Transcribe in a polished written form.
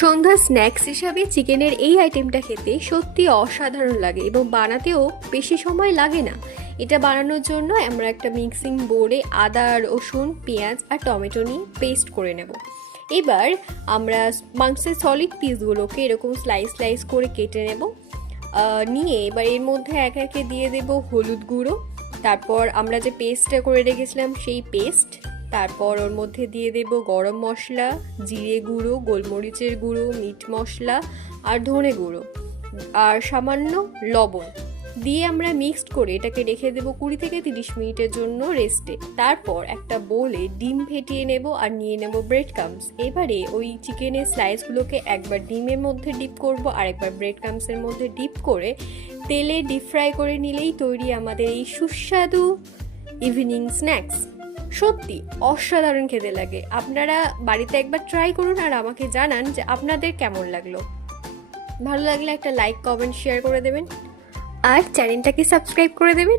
সন্ধ্যা snacks হিসাবে চিকেনের এই আইটেমটা খেতে সত্যি অসাধারণ লাগে এবং বানাতেও বেশি সময় লাগে না। এটা বানানোর জন্য আমরা একটা মিক্সিং বোর্ডে আদা, রসুন, পেঁয়াজ আর টমেটো নিয়ে পেস্ট করে নেব। এবার আমরা মাংসের সলিড পিসগুলোকে এরকম স্লাইস স্লাইস করে কেটে নেব। নিয়ে এবার এর মধ্যে একে একে দিয়ে দেব হলুদ গুঁড়ো, তারপর আমরা যে পেস্টটা করে রেখেছিলাম সেই পেস্ট, তারপর ওর মধ্যে দিয়ে দেব গরম মশলা, জিরে গুঁড়ো, গোলমরিচের গুঁড়ো, মিট মশলা আর ধনে গুঁড়ো আর সামান্য লবণ দিয়ে আমরা মিক্সড করে এটাকে রেখে দেবো 20 থেকে 30 মিনিটের জন্য রেস্টে। তারপর একটা বোলে ডিম ফেটিয়ে নেব আর নিয়ে নেব ব্রেড ক্রাম্বস। এবারে ওই চিকেনের স্লাইসগুলোকে একবার ডিমের মধ্যে ডিপ করব আর একবার ব্রেড ক্রাম্বসের মধ্যে ডিপ করে তেলে ডিপ ফ্রাই করে নিলেই তৈরি আমাদের এই সুস্বাদু ইভিনিং স্ন্যাক্স। সত্যি অসাধারণ খেতে লাগে। আপনারা বাড়িতে একবার ট্রাই করুন আর আমাকে জানান যে আপনাদের কেমন লাগলো। ভালো লাগলে একটা লাইক, কমেন্ট, শেয়ার করে দেবেন আর চ্যানেলটাকে সাবস্ক্রাইব করে দেবেন।